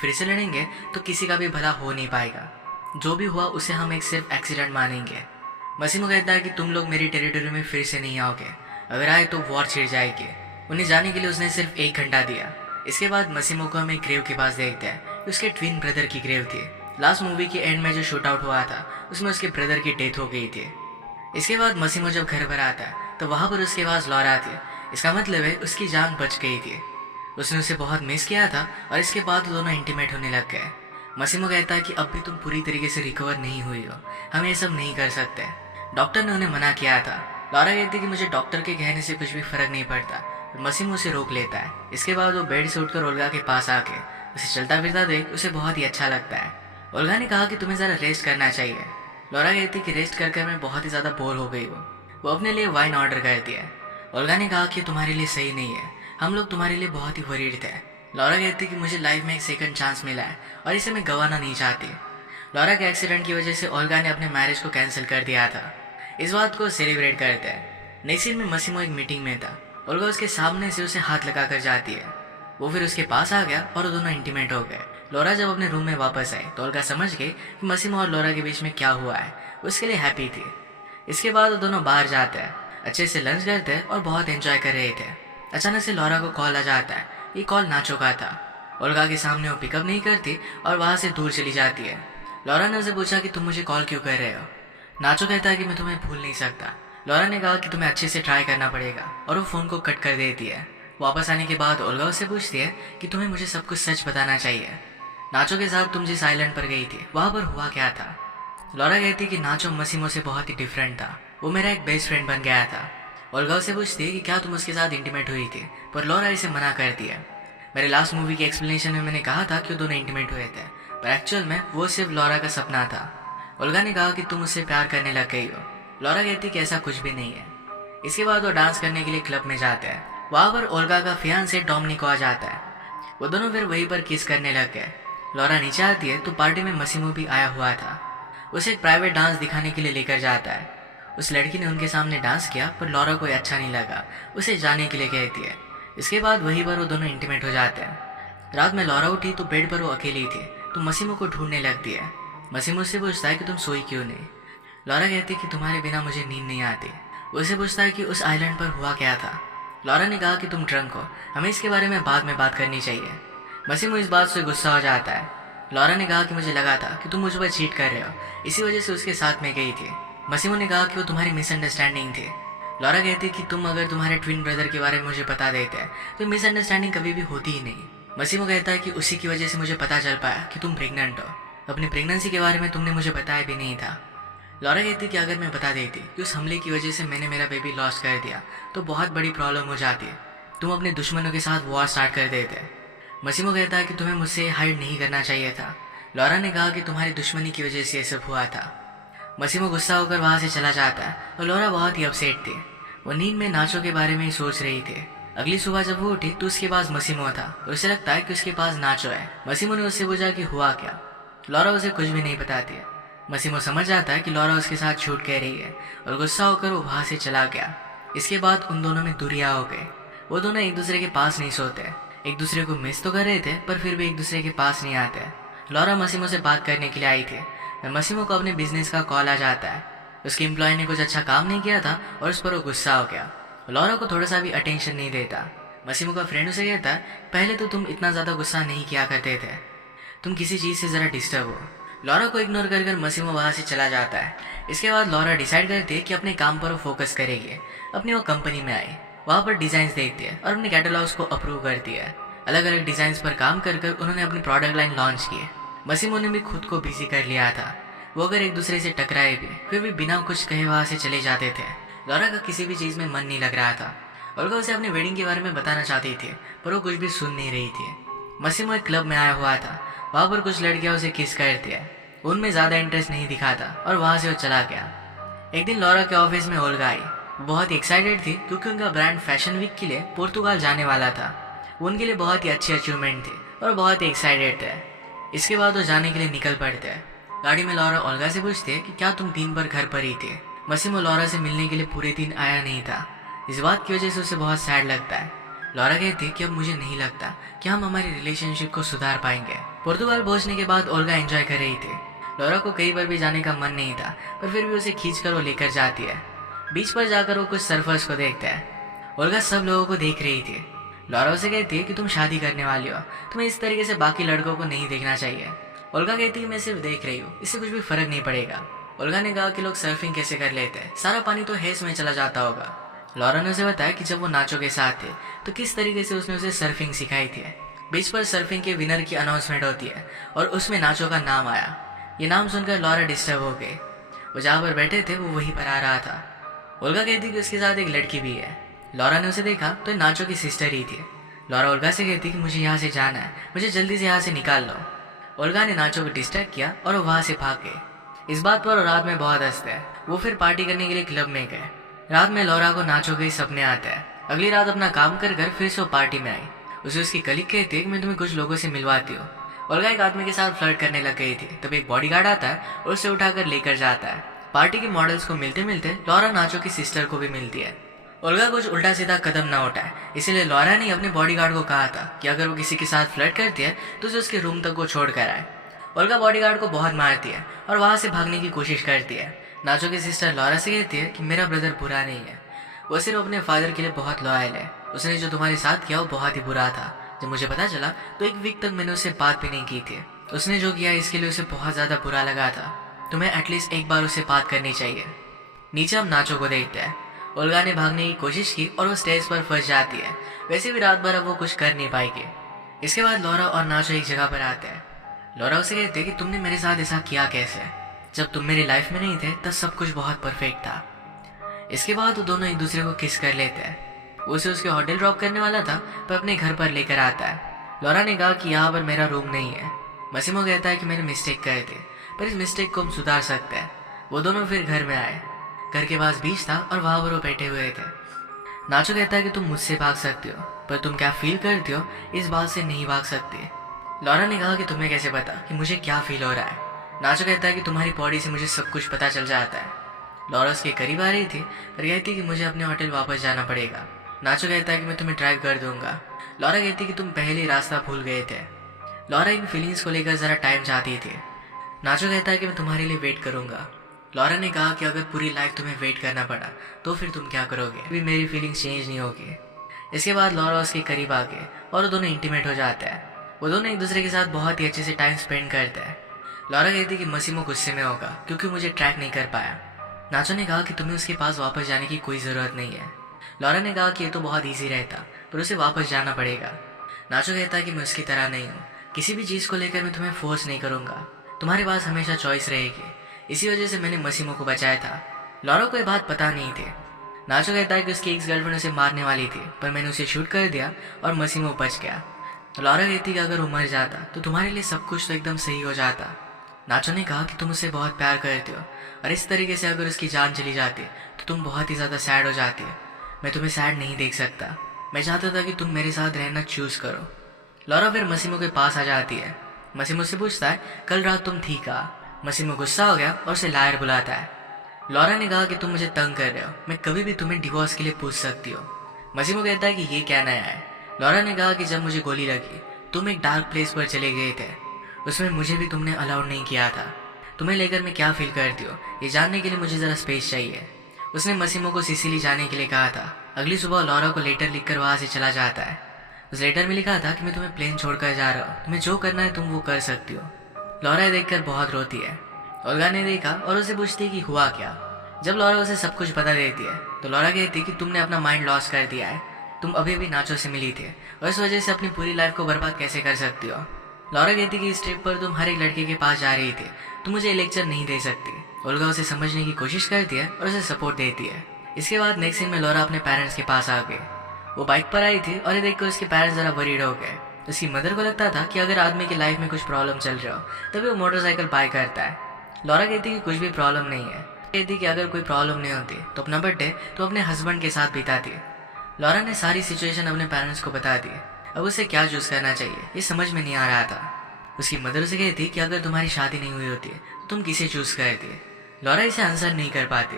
फिर से लड़ेंगे तो किसी का भी भला हो नहीं पाएगा। जो भी हुआ उसे हम एक सिर्फ एक्सीडेंट मानेंगे। मसीमो कहता है कि तुम लोग मेरी टेरिटरी में फिर से नहीं आओगे, अगर आए तो वॉर छिड़ जाएगी। उन्हें जाने के लिए उसने सिर्फ 1 घंटा दिया। इसके बाद मसीमो को हम एक ग्रेव के पास देखते हैं। उसके ट्विन ब्रदर की ग्रेव थी। लास्ट मूवी के एंड में जो शूट आउट हुआ था उसमें उसके ब्रदर की डेथ हो गई थी। इसके बाद मसीमो जब घर पर आता है तो वहाँ पर उसके पास लॉरा थी। इसका मतलब है उसकी जान बच गई थी। उसने उसे बहुत मिस किया था और इसके बाद दोनों इंटीमेट होने लग गए। मसीमो कहता है कि अब भी तुम पूरी तरीके से रिकवर नहीं हुई हो, हम ये सब नहीं कर सकते। डॉक्टर ने उन्हें मना किया था। लॉरा कहती है कि मुझे डॉक्टर के कहने से कुछ भी फर्क नहीं पड़ता। मसीमो उसे रोक लेता है। इसके बाद वो बेड से उठकर ओल्गा के पास आके उसे चलता फिरता देख उसे बहुत ही अच्छा लगता है। ओल्गा ने कहा कि तुम्हें ज़रा रेस्ट करना चाहिए। लॉरा कहती कि रेस्ट कर मैं बहुत ही ज़्यादा बोर हो गई हूँ। वो अपने लिए वाइन ऑर्डर करती है। ओल्गा ने कहा कि तुम्हारे लिए सही नहीं है, हम लोग तुम्हारे लिए बहुत ही वरीड थे। लॉरा कहती कि मुझे लाइफ में एक सेकंड चांस मिला है और इसे मैं गंवाना नहीं चाहती। लॉरा के एक्सीडेंट की वजह से ओल्गा ने अपने मैरिज को कैंसिल कर दिया था। इस बात को सेलिब्रेट करते हैं। नेक्स्ट सीन में मसीमो एक मीटिंग में था। ओल्गा उसके सामने से उसे हाथ लगाकर जाती है। वो फिर उसके पास आ गया और वो दोनों इंटीमेट हो गए। लॉरा जब अपने रूम में वापस आई तो ओल्गा समझ गई कि मसीमो और लॉरा के बीच में क्या हुआ है, उसके लिए हैप्पी थी। इसके बाद वो दोनों बाहर जाते हैं, अच्छे से लंच करते हैं और बहुत एंजॉय कर रहे थे। अचानक से लॉरा को कॉल आ जाता है। ये कॉल नाचो का था। ओल्गा के सामने वो पिकअप नहीं करती और वहाँ से दूर चली जाती है। लॉरा ने उसे पूछा कि तुम मुझे कॉल क्यों कर रहे हो। नाचो कहता है कि मैं तुम्हें भूल नहीं सकता। लॉरा ने कहा कि तुम्हें अच्छे से ट्राई करना पड़ेगा और वो फ़ोन को कट कर देती है। वापस आने के बाद ओल्गा उससे पूछती है कि तुम्हें मुझे सब कुछ सच बताना चाहिए। नाचो के साथ तुम जिस आइलैंड पर गई थी वहाँ पर हुआ क्या था। लॉरा कहती कि नाचो मसीमो से बहुत ही डिफरेंट था, वो मेरा एक बेस्ट फ्रेंड बन गया था। ओल्गा उससे पूछती है कि क्या तुम उसके साथ इंटीमेट हुई थी, पर लॉरा इसे मना करती है। मेरे लास्ट मूवी के एक्सप्लेनेशन में मैंने कहा था कि वो दोनों इंटीमेट हुए थे, पर एक्चुअल में वो सिर्फ लॉरा का सपना था। ओल्गा ने कहा कि तुम उससे प्यार करने लग गई हो। लॉरा कहती कि ऐसा कुछ भी नहीं है। इसके बाद वो डांस करने के लिए क्लब में जाते हैं। वहाँ पर ओल्गा का फियांसे डोमिनिको आ जाता है। वो दोनों फिर वहीं पर किस करने लग गए। लॉरा नीचे आती है तो पार्टी में मसीमो भी आया हुआ था। उसे एक प्राइवेट डांस दिखाने के लिए लेकर जाता है। उस लड़की ने उनके सामने डांस किया पर लॉरा को अच्छा नहीं लगा, उसे जाने के लिए कहती है। इसके बाद वहीं पर वो दोनों इंटीमेट हो जाते हैं। रात में लॉरा उठी तो बेड पर वो अकेली थी तो मसीमो को ढूंढने लगती है। मसीमो से पूछता है कि तुम सोई क्यों नहीं। लॉरा कहती है कि तुम्हारे बिना मुझे नींद नहीं आती। उसे पूछता है कि उस आइलैंड पर हुआ क्या था। लॉरा ने कहा कि तुम ड्रंक हो, हमें इसके बारे में बाद में बात करनी चाहिए। मसीमो इस बात से गुस्सा हो जाता है। लॉरा ने कहा कि मुझे लगा था कि तुम मुझ पर चीट कर रहे हो, इसी वजह से उसके साथ में गई थी। मसीमो ने कहा कि वो तुम्हारी मिसअंडरस्टैंडिंग थी। लॉरा कहती कि तुम अगर तुम्हारे ट्विन ब्रदर के बारे में मुझे बता देते तो मिसअंडरस्टैंडिंग कभी भी होती ही नहीं। मसीमो कहता है कि उसी की वजह से मुझे पता चल पाया कि तुम प्रेग्नेंट हो, अपनी प्रेगनेंसी के बारे में तुमने मुझे बताया भी नहीं था। लॉरा कहती कि अगर मैं बता देती कि उस हमले की वजह से मैंने मेरा बेबी लॉस्ट कर दिया तो बहुत बड़ी प्रॉब्लम हो जाती है, तुम अपने दुश्मनों के साथ वॉर स्टार्ट कर देते। मसीमो कहता है कि तुम्हें मुझसे हाइड नहीं करना चाहिए था। लॉरा ने कहा कि तुम्हारी दुश्मनी की वजह से ये सब हुआ था। मसीमो गुस्सा होकर वहाँ से चला जाता है और लॉरा बहुत ही अपसेट थी। वो नींद में नाचो के बारे में ही सोच रही थी। अगली सुबह जब वो उठी तो उसके पास मसीमो था और उसे लगता है कि उसके पास नाचो है। मसीमो ने उससे पूछा कि हुआ क्या। लॉरा उसे कुछ भी नहीं बताती है। मसीमो समझ जाता है कि लॉरा उसके साथ झूठ कह रही है और गुस्सा होकर वो वहाँ से चला गया। इसके बाद उन दोनों में दूरियां हो गई। वो दोनों एक दूसरे के पास नहीं सोते, एक दूसरे को मिस तो कर रहे थे पर फिर भी एक दूसरे के पास नहीं आते। लॉरा मसीमो से बात करने के लिए आई थी। मसीमो को अपने बिजनेस का कॉल आ जाता है। उसके एम्प्लॉय ने कुछ अच्छा काम नहीं किया था और उस पर वो गुस्सा हो गया। लॉरा को थोड़ा सा भी अटेंशन नहीं देता। मसीमो का फ्रेंड उसे कहता है पहले तो तुम इतना ज़्यादा गुस्सा नहीं किया करते थे, तुम किसी चीज़ से ज़रा डिस्टर्ब हो। लॉरा को इग्नोर कर मसीमो वहाँ से चला जाता है। इसके बाद लॉरा डिसाइड करती है कि अपने काम पर वो फोकस करेगी। अपनी वो कंपनी में आई, वहाँ पर डिज़ाइंस देखती है और अपने कैटलॉग्स को अप्रूव करती है। अलग अलग डिज़ाइंस पर काम कर उन्होंने अपनी प्रोडक्ट लाइन लॉन्च की। मसीमो ने भी खुद को बिजी कर लिया था। वो अगर एक दूसरे से टकराए भी फिर भी बिना कुछ कहे वहाँ से चले जाते थे। लॉरा का किसी भी चीज़ में मन नहीं लग रहा था। ओल्गा उसे अपने वेडिंग के बारे में बताना चाहती थी पर वो कुछ भी सुन नहीं रही थी। मसीमो एक क्लब में आया हुआ था, वहाँ पर कुछ लड़कियाँ उसे किस करती है। उनमें ज़्यादा इंटरेस्ट नहीं दिखाता और वहाँ से वो चला गया। एक दिन लॉरा के ऑफिस में ओल्गा आई। वो बहुत ही एक्साइटेड थी क्योंकि उनका ब्रांड फैशन वीक के लिए पुर्तगाल जाने वाला था। वो उनके लिए बहुत ही अच्छी अचीवमेंट थी और बहुत ही एक्साइटेड थे। इसके बाद वो जाने के लिए निकल पड़ते हैं। गाड़ी में लॉरा ओल्गा से पूछती है कि क्या तुम दिन भर घर पर ही थे। मसीमो लॉरा से मिलने के लिए पूरे दिन आया नहीं था। इस बात की वजह से उसे बहुत सैड लगता है। लॉरा कहती है कि अब मुझे नहीं लगता कि हम हमारी रिलेशनशिप को सुधार पाएंगे। पुर्तगाल पहुंचने के बाद ओल्गा एंजॉय कर रही थी। लॉरा को कहीं पर भी जाने का मन नहीं था, पर फिर भी उसे खींचकर वो लेकर जाती है। बीच पर जाकर वो कुछ सर्फर्स को देखता है। ओल्गा सब लोगों को देख रही थी। लॉरा उसे कहती है कि तुम शादी करने वाली हो, तुम्हें इस तरीके से बाकी लड़कों को नहीं देखना चाहिए। ओल्गा कहती है मैं सिर्फ देख रही हूँ, इससे कुछ भी फर्क नहीं पड़ेगा। ओल्गा ने कहा कि लोग सर्फिंग कैसे कर लेते हैं, सारा पानी तो हेस में चला जाता होगा। लॉरा ने उसे बताया कि जब वो नाचो के साथ थे तो किस तरीके से उसने उसे सर्फिंग सिखाई थी। बीच पर सर्फिंग के विनर की अनाउंसमेंट होती है और उसमें नाचो का नाम आया। ये नाम सुनकर लॉरा डिस्टर्ब हो गई। वो जहाँ पर बैठे थे वो वहीं पर आ रहा था। ओल्गा कहती कि उसके साथ एक लड़की भी है। लॉरा ने उसे देखा तो नाचो की सिस्टर ही थी। लॉरा ओल्गा से कहती कि मुझे यहाँ से जाना है, मुझे जल्दी से यहाँ से निकाल लो। ओल्गा ने नाचो को डिस्ट्रैक्ट किया और वो वहाँ से भाग गए। इस बात पर रात में बहुत हंसते हैं। वो फिर पार्टी करने के लिए क्लब में गए। रात में लॉरा को नाचो के सपने आते हैं। अगली रात अपना काम कर फिर से वो पार्टी में आई। उसे उसकी कलीग कहती है कि मैं तुम्हें कुछ लोगों से मिलवाती हूँ। ओल्गा एक आदमी के साथ फ्लर्ट करने लग गई थी, तब एक बॉडीगार्ड आता है और उसे उठाकर लेकर जाता है। पार्टी के मॉडल्स को मिलते मिलते लॉरा नाचो की सिस्टर को भी मिलती है। ओल्गा कुछ उल्टा सीधा कदम ना उठाए, इसीलिए लॉरा ने अपने बॉडीगार्ड को कहा था कि अगर वो किसी के साथ फ्लर्ट करती है तो उसे उसके रूम तक वो छोड़ कर आए। ओल्गा बॉडीगार्ड को बहुत मारती है और वहां से भागने की कोशिश करती है। नाचो की सिस्टर लॉरा से कहती है कि मेरा ब्रदर बुरा नहीं है, वो सिर्फ अपने फादर के लिए बहुत लॉयल है। उसने जो तुम्हारे साथ किया वो बहुत ही बुरा था। जब मुझे पता चला तो एक वीक तक मैंने उससे बात भी नहीं की थी। उसने जो किया इसके लिए उसे बहुत ज्यादा बुरा लगा था। तुम्हें एटलीस्ट एक बार उससे बात करनी चाहिए। नीचे हम नाचो को देखते हैं। ओल्गा ने भागने की कोशिश की और वो स्टेज पर फंस जाती है। वैसे भी रात भर अब वो कुछ कर नहीं पाएगी। इसके बाद लॉरा और नाचो एक जगह पर आते हैं। लॉरा उसे कहते हैं कि तुमने मेरे साथ ऐसा किया कैसे? जब तुम मेरी लाइफ में नहीं थे तब सब कुछ बहुत परफेक्ट था। इसके बाद वो दोनों एक दूसरे को किस कर लेते हैं। वो उसे उसके होटल ड्रॉप करने वाला था पर अपने घर पर लेकर आता है। लॉरा ने कहा कि यहाँ पर मेरा रूम नहीं है। मसिमो कहता है कि मैंने मिस्टेक करे थे, पर इस मिस्टेक को हम सुधार सकते हैं। वो दोनों फिर घर में आए। घर के पास बीच था और वहां पर वो बैठे हुए थे। नाचो कहता है कि तुम मुझसे भाग सकती हो, पर तुम क्या फील करती हो इस बात से नहीं भाग सकती। लॉरा ने कहा कि तुम्हें कैसे पता कि मुझे क्या फील हो रहा है? नाचो कहता है कि तुम्हारी बॉडी से मुझे सब कुछ पता चल जाता है। लॉरा उसके करीब आ रही थी पर कहती कि मुझे अपने होटल वापस जाना पड़ेगा। नाचो कहता है कि मैं तुम्हें ड्राइव कर दूंगा। लॉरा कहती कि तुम पहले रास्ता भूल गए थे। लॉरा इन फीलिंग्स को लेकर जरा टाइम चाहती थी। नाचो कहता है कि मैं तुम्हारे लिए वेट करूंगा। लॉरा ने कहा कि अगर पूरी लाइफ तुम्हें वेट करना पड़ा तो फिर तुम क्या करोगे? भी मेरी फीलिंग्स चेंज नहीं होगी। इसके बाद लॉरा उसके करीब आ गए और वो दोनों इंटीमेट हो जाते हैं। वो दोनों एक दूसरे के साथ बहुत ही अच्छे से टाइम स्पेंड करते हैं। लॉरा कहती कि मसिमो गुस्से में होगा क्योंकि मुझे ट्रैक नहीं कर पाया। नाचो ने कहा कि तुम्हें उसके पास वापस जाने की कोई जरूरत नहीं है। लॉरा ने कहा कि ये तो बहुत ईजी रहता, पर उसे वापस जाना पड़ेगा। नाचो कहता है कि मैं उसकी तरह नहीं हूँ, किसी भी चीज को लेकर मैं तुम्हें फोर्स नहीं करूंगा, तुम्हारे पास हमेशा चॉइस रहेगी। इसी वजह से मैंने मसिमो को बचाया था। लॉरा को ये बात पता नहीं थी। नाचो कहता है कि उसकी एक्स गर्लफ्रेंड उसे मारने वाली थी, पर मैंने उसे शूट कर दिया और मसिमो बच गया। लॉरा कहती कि अगर वो मर जाता तो तुम्हारे लिए सब कुछ तो एकदम सही हो जाता। नाचो ने कहा कि तुम उसे बहुत प्यार करते हो और इस तरीके से अगर उसकी जान चली जाती तो तुम बहुत ही ज्यादा सैड हो जाती। मैं तुम्हें सैड नहीं देख सकता, मैं चाहता था कि तुम मेरे साथ रहना चूज करो। लॉरा फिर मसिमो के पास आ जाती है। मसिमो से पूछता है कल रात तुम ठीक कहा। मसिमो गुस्सा हो गया और उसे लायर बुलाता है। लॉरा ने कहा कि तुम मुझे तंग कर रहे हो, मैं कभी भी तुम्हें डिवोर्स के लिए पूछ सकती हो। मसिमो कहता है कि ये क्या नया है। लॉरा ने कहा कि जब मुझे गोली लगी तुम एक डार्क प्लेस पर चले गए थे, उसमें मुझे भी तुमने अलाउड नहीं किया था। तुम्हें लेकर मैं क्या फील करती हो ये जानने के लिए मुझे जरा स्पेस चाहिए। उसने मसिमो को सिसिली जाने के लिए कहा था। अगली सुबह लॉरा को लेटर लिखकर वहां से चला जाता है। उस लेटर में लिखा था कि मैं तुम्हें प्लेन छोड़कर जा रहा हूँ, तुम्हें जो करना है तुम वो कर सकती हो। लॉरा देखकर बहुत रोती है। ओल्गा ने देखा और उसे पूछती है कि हुआ क्या। जब लॉरा उसे सब कुछ बता देती है तो लॉरा कहती है कि तुमने अपना माइंड लॉस कर दिया है, तुम अभी भी नाचो से मिली थी और इस वजह से अपनी पूरी लाइफ को बर्बाद कैसे कर सकती हो। लॉरा कहती है कि इस ट्रिप पर तुम हर एक लड़के के पास जा रही थी, तुम मुझे लेक्चर नहीं दे सकती। ओल्गा उसे समझने की कोशिश करती है और उसे सपोर्ट देती है। इसके बाद नेक्स्ट सीन में लॉरा अपने पेरेंट्स के पास आ गई। वो बाइक पर आई थी और ये देखकर उसके पेरेंट्स जरा वरीड हो गए। उसकी मदर को लगता था कि अगर आदमी की लाइफ में कुछ प्रॉब्लम चल रहा हो तभी वो मोटरसाइकिल बाय करता है। लॉरा कहती कि कुछ भी प्रॉब्लम नहीं है। कहती कि अगर कोई प्रॉब्लम नहीं होती तो अपना बर्थडे तो अपने हस्बैंड के साथ बिताती। लॉरा ने सारी सिचुएशन अपने पेरेंट्स को बता दी। अब उसे क्या चूज करना चाहिए ये समझ में नहीं आ रहा था। उसकी मदर उसे कहती कि अगर तुम्हारी शादी नहीं हुई होती तो तुम किसे चूज करती। लॉरा इसे आंसर नहीं कर पाती।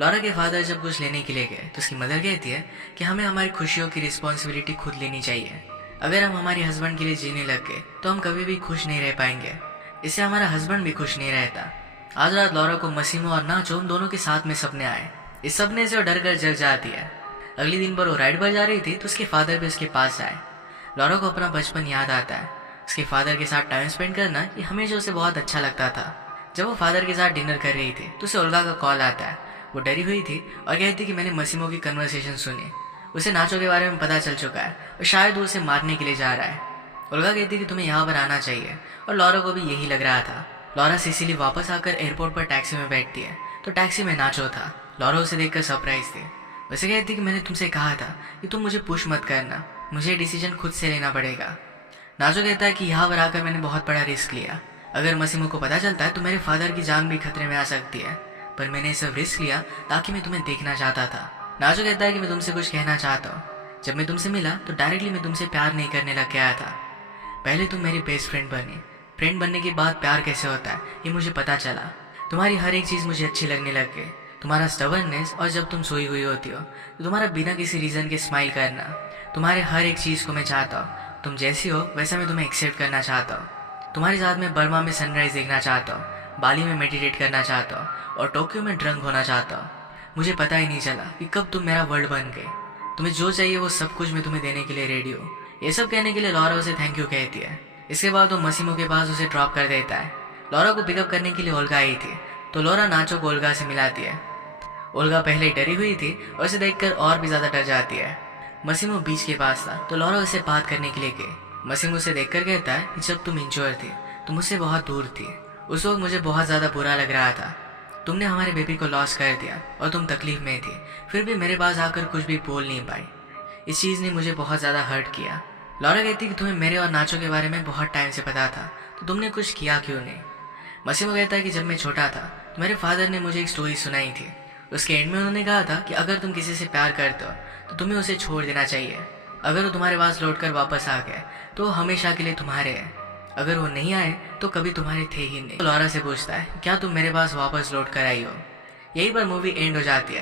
लॉरा के फादर जब कुछ लेने के लिए गए तो उसकी मदर कहती है कि हमें हमारी खुशियों की रिस्पॉन्सिबिलिटी खुद लेनी चाहिए। अगर हम हमारे हस्बैंड के लिए जीने लग गए तो हम कभी भी खुश नहीं रह पाएंगे। इससे हमारा हस्बैंड भी खुश नहीं रहता। आज रात लॉरा को मसीमो और नाचो दोनों के साथ में सपने आए। इस सपने से वो डर कर जग जाती है। अगले दिन पर वो राइड पर जा रही थी तो उसके फादर भी उसके पास आए। लॉरा को अपना बचपन याद आता है। उसके फादर के साथ टाइम स्पेंड करना ये हमेशा उसे बहुत अच्छा लगता था। जब वो फादर के साथ डिनर कर रही थी तो उसे ओल्गा का कॉल आता है। वो डरी हुई थी और कहती कि मैंने मसीमो की कन्वर्सेशन सुनी। उसे नाचो के बारे में पता चल चुका है और शायद वो उसे मारने के लिए जा रहा है। ओल्गा कहती कि तुम्हें यहाँ पर आना चाहिए और लॉरा को भी यही लग रहा था। लॉरा सिसिली वापस आकर एयरपोर्ट पर टैक्सी में बैठती है तो टैक्सी में नाचो था। लॉरा उसे देखकर सरप्राइज थी। वैसे कहती कि मैंने तुमसे कहा था कि तुम मुझे पुश मत करना, मुझे डिसीजन खुद से लेना पड़ेगा। नाचो कहता है कि यहाँ पर आकर मैंने बहुत बड़ा रिस्क लिया। अगर मसीमो को पता चलता है तो मेरे फादर की जान भी खतरे में आ सकती है, पर मैंने ये सब रिस्क लिया ताकि मैं तुम्हें देखना चाहता था। नाचो कहता है कि मैं तुमसे कुछ कहना चाहता हूँ। जब मैं तुमसे मिला तो डायरेक्टली मैं तुमसे प्यार नहीं करने लग गया था। पहले तुम मेरी बेस्ट फ्रेंड बनी, फ्रेंड बनने के बाद प्यार कैसे होता है ये मुझे पता चला। तुम्हारी हर एक चीज़ मुझे अच्छी लगने लग गई। तुम्हारा स्टबर्ननेस, और जब तुम सोई हुई होती हो तो तुम्हारा बिना किसी रीज़न के स्माइल करना, तुम्हारे हर एक चीज़ को मैं चाहता हूँ। तुम जैसी हो वैसा मैं तुम्हें एक्सेप्ट करना चाहता हूँ। तुम्हारे साथ में बर्मा में सनराइज देखना चाहता हूँ, बाली में मेडिटेट करना चाहता हूँ और टोक्यो में ड्रंक होना चाहता हूँ। मुझे पता ही नहीं चला कि कब तुम मेरा वर्ल्ड बन गए। तुम्हें जो चाहिए वो सब कुछ मैं तुम्हें देने के लिए रेडी हूँ। ये सब कहने के लिए लॉरा उसे थैंक यू कहती है। इसके बाद वो मसीमो के पास उसे ड्रॉप कर देता है। लॉरा को पिकअप करने के लिए ओल्गा आई थी तो लॉरा नाचो को ओल्गा से मिलाती है। ओल्गा पहले डरी हुई थी और उसे देखकर और भी ज्यादा डर जाती है। मसीमो बीच के पास था तो लॉरा उसे बात करने के लिए गई। मसीमो उसे देखकर कहता है कि जब तुम इंश्योर थी तो मुझसे बहुत दूर थी। उस वक्त मुझे बहुत ज्यादा बुरा लग रहा था। तुमने हमारे बेबी को लॉस कर दिया और तुम तकलीफ में थी, फिर भी मेरे पास आकर कुछ भी बोल नहीं पाई। इस चीज़ ने मुझे बहुत ज़्यादा हर्ट किया। लॉरा कहती कि तुम्हें मेरे और नाचो के बारे में बहुत टाइम से पता था, तो तुमने कुछ किया क्यों नहीं। मसीमो कहता है कि जब मैं छोटा था तो मेरे फादर ने मुझे एक स्टोरी सुनाई थी। उसके एंड में उन्होंने कहा था कि अगर तुम किसी से प्यार करते हो तो तुम्हें उसे छोड़ देना चाहिए। अगर वो तुम्हारे पास लौट कर वापस आ गए तो वो हमेशा के लिए तुम्हारे हैं, अगर वो नहीं आए तो कभी तुम्हारे थे ही नहीं। तो लॉरा से पूछता है क्या तुम मेरे पास वापस लौट कर आई हो। यहीं पर मूवी एंड हो जाती है।